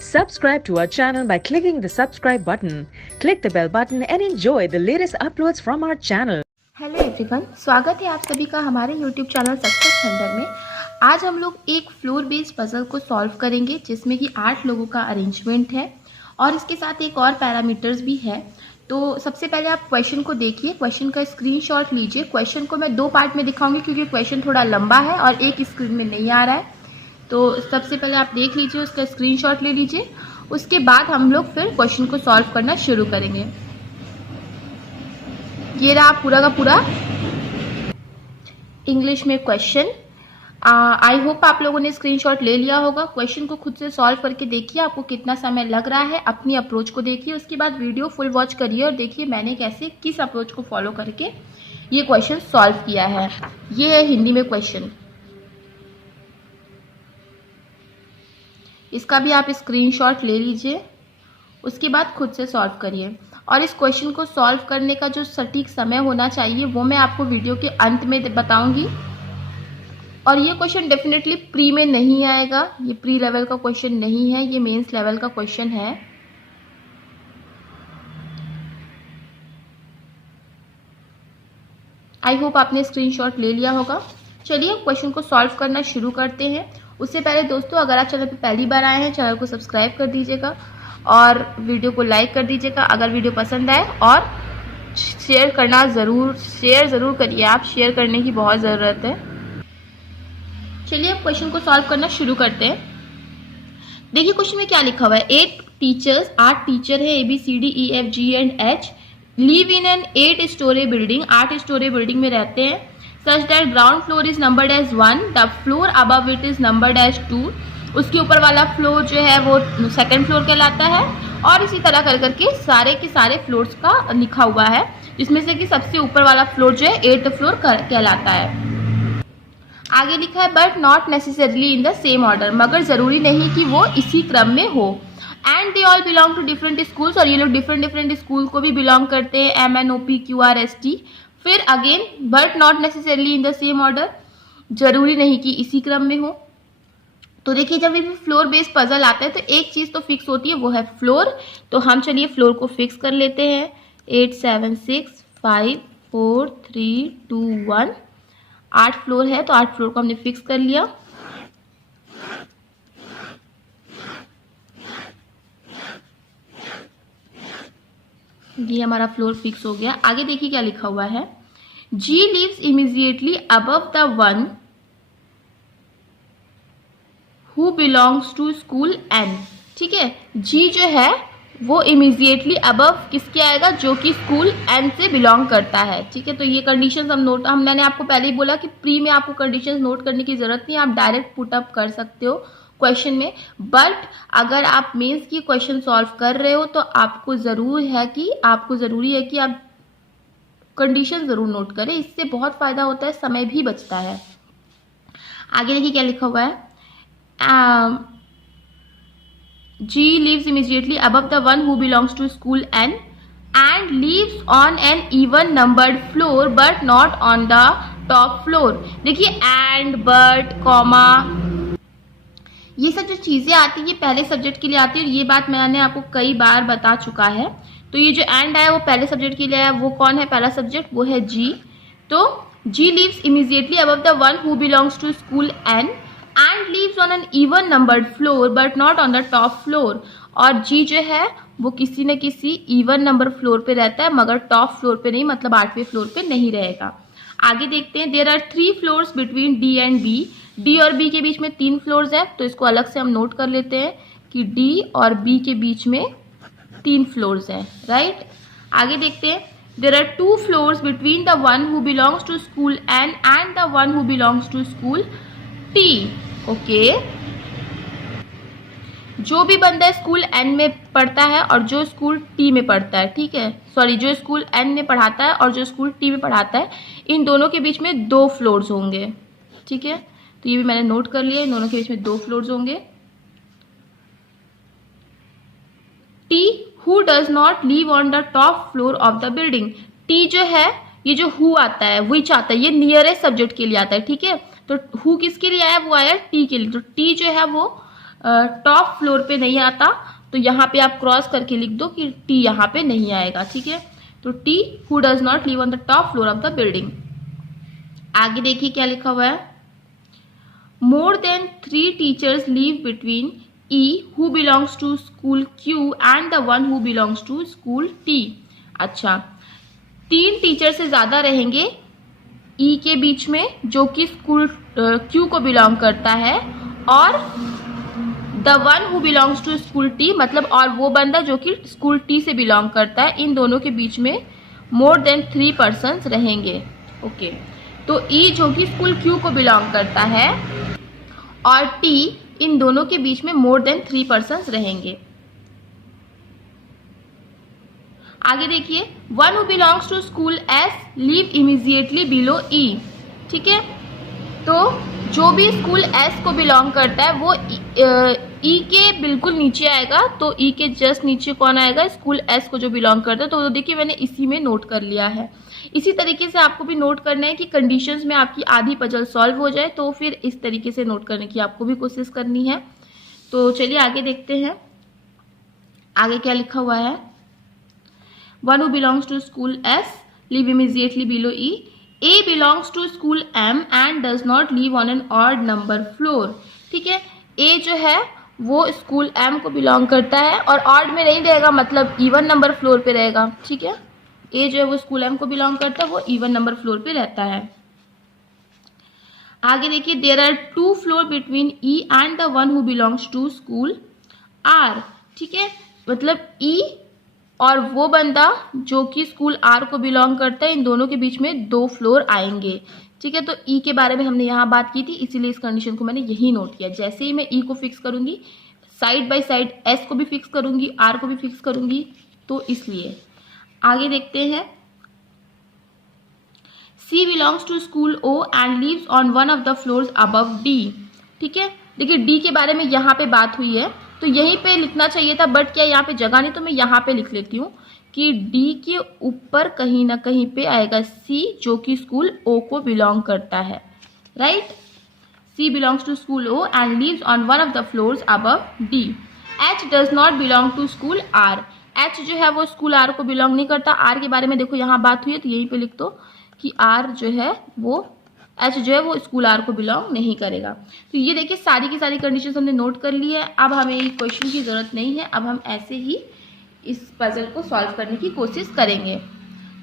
Subscribe to our channel by clicking the subscribe button. Click the bell button and enjoy the latest uploads from our channel. Hello everyone, स्वागत है आप सभी का हमारे YouTube channel success Hunter में। आज हम लोग एक फ्लोर बेस्ड पजल को सॉल्व करेंगे जिसमें कि 8 लोगों का अरेंजमेंट है और इसके साथ एक और पैरामीटर्स भी है। तो सबसे पहले आप क्वेश्चन को देखिए, क्वेश्चन का स्क्रीनशॉट लीजिए। क्वेश्चन को मैं 2 पार्ट में दिखाऊंगी क्योंकि क्वेश्चन थोड़ा लंबा है और एक स्क्रीन में नहीं आ रहा है। तो सबसे पहले आप देख लीजिए, उसका स्क्रीनशॉट ले लीजिए। उसके बाद हम लोग फिर क्वेश्चन को सॉल्व करना शुरू करेंगे। ये रहा पूरा का पूरा इंग्लिश में क्वेश्चन। आई होप आप लोगों ने स्क्रीनशॉट ले लिया होगा। क्वेश्चन को खुद से सॉल्व करके देखिए आपको कितना समय लग रहा है। अपनी अप्रोच को देखिए, उसके बाद वीडियो फुल वॉच करिए और देखिए मैंने कैसे किस अप्रोच को फॉलो करके ये क्वेश्चन सॉल्व किया है। ये है हिंदी में क्वेश्चन, इसका भी आप स्क्रीनशॉट ले लीजिए। उसके बाद खुद से सॉल्व करिए और इस क्वेश्चन को सॉल्व करने का जो सटीक समय होना चाहिए वो मैं आपको वीडियो के अंत में बताऊंगी। और ये क्वेश्चन डेफिनेटली प्री में नहीं आएगा, ये प्री लेवल का क्वेश्चन नहीं है, ये मेंस लेवल का क्वेश्चन है। आई होप आपने स्क्रीनशॉट ले लिया होगा। चलिए क्वेश्चन को सॉल्व करना शुरू करते हैं। उससे पहले दोस्तों, अगर आप चैनल पर पहली बार आए हैं, चैनल को सब्सक्राइब कर दीजिएगा और वीडियो को लाइक कर दीजिएगा अगर वीडियो पसंद आए, और शेयर करना ज़रूर करिए। आप शेयर करने की बहुत ज़रूरत है। चलिए अब क्वेश्चन को सॉल्व करना शुरू करते हैं। देखिए क्वेश्चन में क्या लिखा हुआ है। 8 टीचर्स, 8 टीचर है ABCDEFG and H, live in an 8 storey building, 8 storey building में रहते हैं। Such that ground floor is numbered as 1, the floor above it is numbered as 2, उसके ऊपर वाला फ्लोर जो है वो सेकंड फ्लोर कहलाता है। और इसी तरह कर करके सारे के सारे फ्लोर्स का लिखा हुआ है, जिसमें से कि सबसे ऊपर वाला फ्लोर जो है 8th फ्लोर कहलाता है। आगे लिखा है but not necessarily in the same order, मगर जरूरी नहीं कि वो इसी क्रम में हो। And they all belong to different schools, और ये लोग डिफरेंट स्कूल को भी बिलोंग करते हैं, MNOPQRST। फिर again but not necessarily in the same order, जरूरी नहीं कि इसी क्रम में हो। तो देखिए जब भी फ्लोर बेस्ड पजल आता है तो एक चीज तो फिक्स होती है, वो है फ्लोर। तो हम चलिए फ्लोर को फिक्स कर लेते हैं। 8 7 6 5 4 3 2 1, 8 फ्लोर है तो 8 फ्लोर को हमने फिक्स कर लिया। ये हमारा फ्लोर फिक्स हो गया। आगे देखिए क्या लिखा हुआ है। G lives immediately above the one who belongs to school N। ठीक है, G जो है वो इमीजिएटली अबव किसके आएगा, जो कि स्कूल N से बिलोंग करता है। ठीक है, तो ये कंडीशंस मैंने आपको पहले ही बोला कि प्री में आपको कंडीशंस नोट करने की जरूरत नहीं, आप डायरेक्ट पुट अप कर सकते हो क्वेश्चन में। बट अगर आप मेंस की क्वेश्चन सॉल्व कर रहे हो तो आपको जरूरी है कि आप कंडीशन जरूर नोट करें, इससे बहुत फायदा होता है, समय भी बचता है। आगे देखिए क्या लिखा हुआ है। G lives immediately above the one who belongs to school N and lives on an even numbered floor but not on the top floor। देखिए and, but, कॉमा, ये सब जो चीजें आती है ये पहले सब्जेक्ट के लिए आती है, और ये बात मैंने आपको कई बार बता चुका है। तो ये जो एंड है वो पहले सब्जेक्ट के लिए है। वो कौन है पहला सब्जेक्ट, वो है G। तो G lives immediately above the one who belongs to school N and lives on an even numbered floor but not on the top floor। और G जो है वो किसी न किसी इवन नंबर फ्लोर पे रहता है, मगर टॉप फ्लोर पे नहीं, मतलब 8वें फ्लोर पे नहीं रहेगा। आगे देखते हैं। There are 3 floors between D and B, D और B के बीच में 3 फ्लोर्स है, तो इसको अलग से हम नोट कर लेते हैं कि D और B के बीच में 3 फ्लोर्स हैं, राइट। आगे देखते हैं। There are 2 floors between the one who belongs to school N and the one who belongs to school T। Okay, जो भी बंदा स्कूल N में पढ़ता है और जो स्कूल T में पढ़ता है, ठीक है, सॉरी, जो स्कूल N में पढ़ाता है और जो स्कूल T में पढ़ाता है, इन दोनों के बीच में 2 फ्लोर्स होंगे। ठीक है, तो ये भी मैंने नोट कर लिया, इन दोनों के बीच में 2 फ्लोर्स होंगे। T who does not live on the top floor of the building, T जो है ये जो हु आता है, विच आता है, ये नियरेस्ट सब्जेक्ट के लिए आता है, ठीक है। तो हु किसके लिए आया, वो आया टी के लिए। तो टी जो है वो टॉप फ्लोर पे नहीं आता, तो यहाँ पे आप क्रॉस करके लिख दो कि टी यहाँ पे नहीं आएगा, ठीक है। तो T who does not live on the top floor of the building. आगे देखिए क्या लिखा हुआ है, more than 3 teachers live between E who belongs to school Q and the one who belongs to school T। अच्छा, 3 teacher से ज्यादा रहेंगे E के बीच में जो कि स्कूल Q को बिलोंग करता है, और the one who belongs to school T मतलब और वो बंदा जो कि स्कूल T से बिलोंग करता है, इन दोनों के बीच में मोर देन 3 पर्सन्स रहेंगे। ओके, तो E जो कि स्कूल Q को बिलोंग करता है और T, इन दोनों के बीच में मोर देन 3 पर्सन्स रहेंगे। आगे देखिए, one who belongs to school S live immediately below E, ठीक है। तो जो भी स्कूल एस को बिलोंग करता है वो ई के बिल्कुल नीचे आएगा। तो ई के जस्ट नीचे कौन आएगा, स्कूल एस को जो बिलोंग करता है। तो देखिए मैंने इसी में नोट कर लिया है। इसी तरीके से आपको भी नोट करना है कि कंडीशंस में आपकी आधी पजल सॉल्व हो जाए, तो फिर इस तरीके से नोट करने की आपको भी कोशिश करनी है। तो चलिए आगे देखते हैं, आगे क्या लिखा हुआ है। One who belongs to school S live immediately below E, A belongs to school M and does not live on an odd number floor, ठीक है। ए जो है वो स्कूल एम को बिलोंग करता है और ऑड में नहीं रहेगा, मतलब इवन नंबर फ्लोर पे रहेगा, ठीक है। ए जो है वो स्कूल एम को बिलोंग करता है, वो इवन नंबर फ्लोर पे रहता है। आगे देखिए, there are 2 floor between E and the one who belongs to school R, ठीक है। मतलब ई और वो बंदा जो कि स्कूल आर को बिलोंग करता है, इन दोनों के बीच में 2 फ्लोर आएंगे, ठीक है। तो ई के बारे में हमने यहाँ बात की थी, इसीलिए इस कंडीशन को मैंने यही नोट किया। जैसे ही मैं ई को फिक्स करूंगी, साइड बाय साइड एस को भी फिक्स करूंगी, आर को भी फिक्स करूंगी, तो इसलिए। आगे देखते हैं, C belongs to school O and lives on one of the floors above D, ठीक है। देखिए D के बारे में यहाँ पे बात हुई है, तो यहीं पे लिखना चाहिए था, बट क्या यहाँ पे जगह नहीं, तो मैं यहाँ पे लिख लेती हूँ कि D के ऊपर कहीं ना कहीं पे आएगा C जो कि स्कूल O को बिलोंग करता है, right. C belongs to school O and lives on one of the floors above D। H does not belong to school R। H जो है वो स्कूल R को बिलोंग नहीं करता। R के बारे में देखो यहाँ बात हुई है, तो यहीं पे लिख दो कि R जो है वो H जो है वो स्कूल R को बिलोंग नहीं करेगा। तो ये देखिए सारी की सारी कंडीशंस हमने नोट कर ली है। अब हमें क्वेश्चन की ज़रूरत नहीं है, अब हम ऐसे ही इस पजल को सॉल्व करने की कोशिश करेंगे।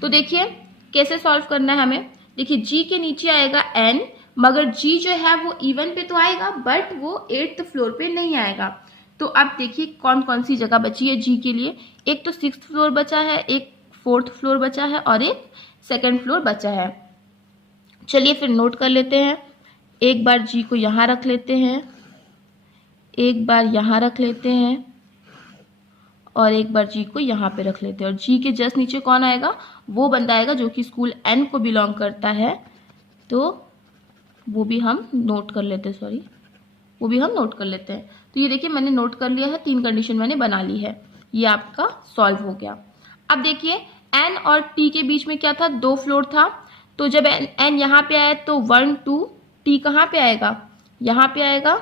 तो देखिए कैसे सॉल्व करना है हमें। देखिए G के नीचे आएगा N, मगर G जो है वो इवन पे तो आएगा, बट वो 8th फ्लोर पे नहीं आएगा। तो अब देखिए कौन कौन सी जगह बची है G के लिए। एक तो 6th फ्लोर बचा है, एक 4th फ्लोर बचा है और एक 2nd फ्लोर बचा है। चलिए फिर नोट कर लेते हैं। एक बार G को यहाँ रख लेते हैं, एक बार यहाँ रख लेते हैं और एक बार G को यहाँ पे रख लेते हैं। और G के जस्ट नीचे कौन आएगा, वो बंदा आएगा जो कि स्कूल N को बिलोंग करता है। तो वो भी हम नोट कर लेते हैं, सॉरी वो भी हम नोट कर लेते हैं। तो ये देखिए मैंने नोट कर लिया है, 3 कंडीशन मैंने बना ली है। ये आपका सॉल्व हो गया। अब देखिए N और T के बीच में क्या था, 2 फ्लोर था। तो जब N यहाँ पे आया तो 1 2 T कहाँ पे आएगा, यहाँ पे आएगा,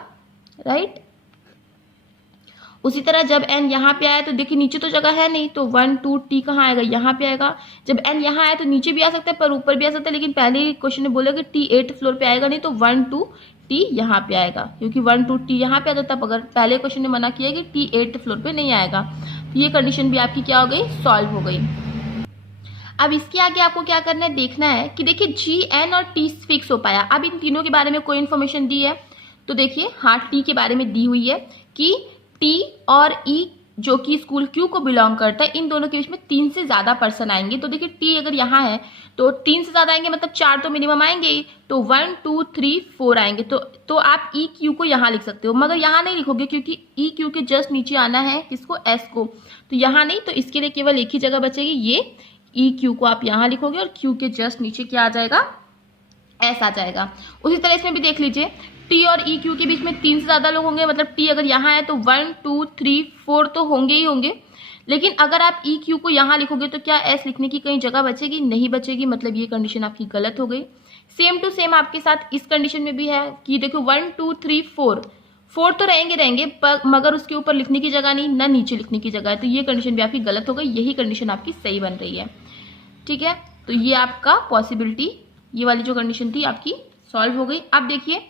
राइट। उसी तरह जब N यहाँ पे आया तो देखिए नीचे तो जगह है नहीं, तो 1 2 T कहाँ आएगा, यहाँ पे आएगा। जब N यहाँ आया तो नीचे भी आ सकता है पर ऊपर भी आ सकता है, लेकिन पहले ही क्वेश्चन ने बोला कि T 8th फ्लोर पे आएगा नहीं, तो 1 2 T यहाँ पे आएगा, क्योंकि 1 2 T यहाँ पे आता तब अगर पहले क्वेश्चन ने मना किया कि T 8th फ्लोर पे नहीं आएगा। तो ये कंडीशन भी आपकी क्या हो गई, सॉल्व हो गई। अब इसके आगे आपको क्या करना है, देखना है कि देखिए G N और T फिक्स हो पाया। अब इन तीनों के बारे में कोई इन्फॉर्मेशन दी है, तो देखिए हाँ T के बारे में दी हुई है कि T और E जो कि स्कूल Q को बिलोंग करता है, इन दोनों के बीच में 3 से ज्यादा पर्सन आएंगे। तो देखिए T अगर यहाँ है तो 3 से ज्यादा आएंगे, मतलब 4 तो मिनिमम आएंगे ही। तो 1 2 3 4 आएंगे। तो आप E Q को यहाँ लिख सकते हो, मगर यहाँ नहीं लिखोगे क्योंकि E Q के जस्ट नीचे आना है किसको, S को। तो यहाँ नहीं, तो इसके लिए केवल एक ही जगह बचेगी, ये E Q को आप यहाँ लिखोगे और Q के जस्ट नीचे क्या आ जाएगा, S आ जाएगा। उसी तरह इसमें भी देख लीजिए T और E Q के बीच में 3 से ज्यादा लोग होंगे, मतलब T अगर यहाँ है तो 1 2 3 4 तो होंगे ही होंगे, लेकिन अगर आप ई क्यू को यहाँ लिखोगे तो क्या एस लिखने की कहीं जगह बचेगी? नहीं बचेगी, मतलब ये कंडीशन आपकी गलत हो गई। सेम टू सेम आपके साथ इस कंडीशन में भी है कि देखो 1 2 3 4 तो रहेंगे मगर उसके ऊपर लिखने की जगह नहीं, ना नीचे लिखने की जगह है, तो ये कंडीशन भी आपकी गलत हो गई। यही कंडीशन आपकी सही बन रही है। ठीक है, तो ये आपका पॉसिबिलिटी, ये वाली जो कंडीशन थी आपकी सॉल्व हो गई। अब देखिए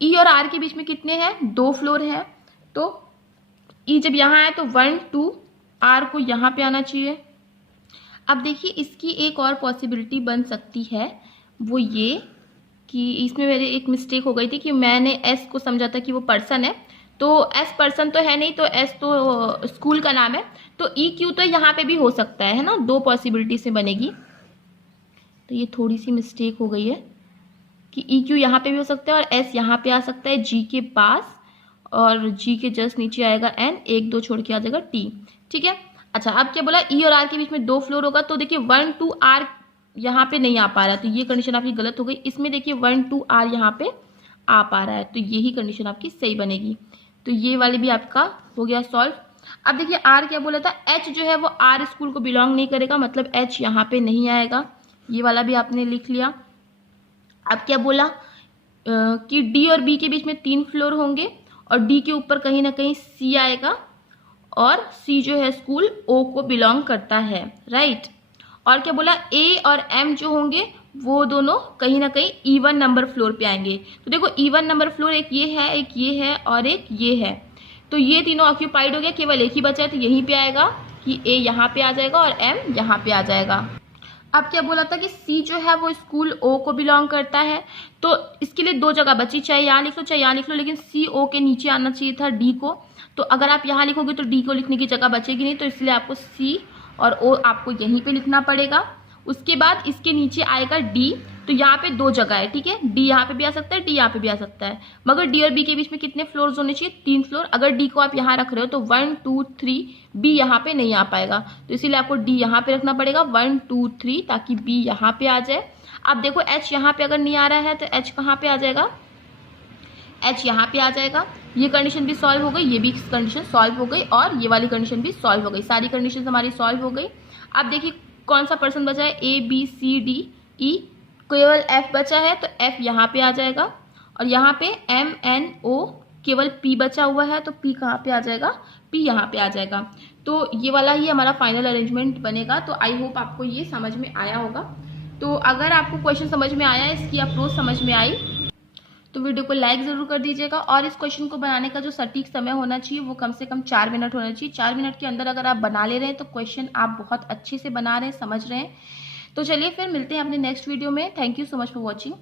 ई और आर के बीच में कितने हैं? 2 फ्लोर है, तो ई जब यहाँ है तो 1 2 आर को यहाँ पे आना चाहिए। अब देखिए इसकी एक और पॉसिबिलिटी बन सकती है, वो ये कि इसमें मेरे एक मिस्टेक हो गई थी कि मैंने एस को समझा था कि वो पर्सन है, तो एस पर्सन तो है नहीं, तो एस तो स्कूल का नाम है, तो ई क्यू तो यहाँ पे भी हो सकता है ना, 2 पॉसिबिलिटी से बनेगी। तो ये थोड़ी सी मिस्टेक हो गई है कि ई क्यू यहाँ पे भी हो सकता है और एस यहाँ पे आ सकता है जी के पास, और जी के जस्ट नीचे आएगा एन, 1 2 छोड़ के आ जाएगा टी। ठीक है, अच्छा अब क्या बोला, ई और आर के बीच में 2 फ्लोर होगा, तो देखिए 1 2 आर यहाँ पे नहीं आ पा रहा है, तो ये कंडीशन आपकी गलत हो गई। इसमें देखिए 1 2 आर यहाँ पे आ पा रहा है, तो यही कंडीशन आपकी सही बनेगी। तो ये वाली भी आपका हो गया सॉल्व। अब देखिए आर क्या बोला था, एच जो है वो आर स्कूल को बिलोंग नहीं करेगा, मतलब एच यहाँ पे नहीं आएगा, ये वाला भी आपने लिख लिया। अब क्या बोला कि डी और बी के बीच में 3 फ्लोर होंगे और डी के ऊपर कहीं ना कहीं सी आएगा, और सी जो है स्कूल ओ को बिलोंग करता है, राइट। और क्या बोला, ए और एम जो होंगे वो दोनों कहीं ना कहीं इवन नंबर फ्लोर पे आएंगे। तो देखो इवन नंबर फ्लोर एक ये है, एक ये है और एक ये है, तो ये तीनों ऑक्यूपाइड हो गया, केवल एक ही बचा है, तो यहीं पे आएगा कि ए यहाँ पे आ जाएगा और एम यहाँ पे आ जाएगा। अब क्या बोला था कि सी जो है वो स्कूल ओ को बिलोंग करता है, तो इसके लिए 2 जगह बची, चाहे यहाँ लिख लो चाहे यहाँ लिख लो, लेकिन सी ओ के नीचे आना चाहिए था डी को, तो अगर आप यहाँ लिखोगे तो डी को लिखने की जगह बचेगी नहीं, तो इसलिए आपको सी और ओ आपको यहीं पे लिखना पड़ेगा। उसके बाद इसके नीचे आएगा डी, तो यहाँ पे 2 जगह है, ठीक है, डी यहाँ पे भी आ सकता है, डी यहाँ पे भी आ सकता है, मगर डी और बी के बीच में कितने फ्लोर्स होने चाहिए? 3 फ्लोर। अगर डी को आप यहाँ रख रहे हो तो 1 2 3, बी यहाँ पे नहीं आ पाएगा, तो इसीलिए आपको डी यहाँ पे रखना पड़ेगा 1 2 3, ताकि बी यहाँ पे आ जाए। अब देखो एच यहाँ पे अगर नहीं आ रहा है तो एच कहाँ पे आ जाएगा? एच यहाँ पे आ जाएगा। ये कंडीशन भी सॉल्व हो गई, ये भी कंडीशन सॉल्व हो गई, और ये वाली कंडीशन भी सॉल्व हो गई, सारी कंडीशन हमारी सॉल्व हो गई। अब देखिए कौन सा पर्सन बचा है, A B C D E, केवल एफ बचा है, तो एफ यहाँ पे आ जाएगा, और यहाँ पे एम एन ओ, केवल पी बचा हुआ है, तो पी कहाँ पे आ जाएगा? पी यहाँ पे आ जाएगा। तो ये वाला ही हमारा फाइनल अरेंजमेंट बनेगा। तो आई होप आपको ये समझ में आया होगा। तो अगर आपको क्वेश्चन समझ में आया, इसकी अप्रोच समझ में आई, तो वीडियो को लाइक ज़रूर कर दीजिएगा। और इस क्वेश्चन को बनाने का जो सटीक समय होना चाहिए वो कम से कम 4 मिनट होना चाहिए। 4 मिनट के अंदर अगर आप बना ले रहे हैं तो क्वेश्चन आप बहुत अच्छे से बना रहे हैं, समझ रहे हैं। तो चलिए फिर मिलते हैं अपने नेक्स्ट वीडियो में। Thank you so much for watching.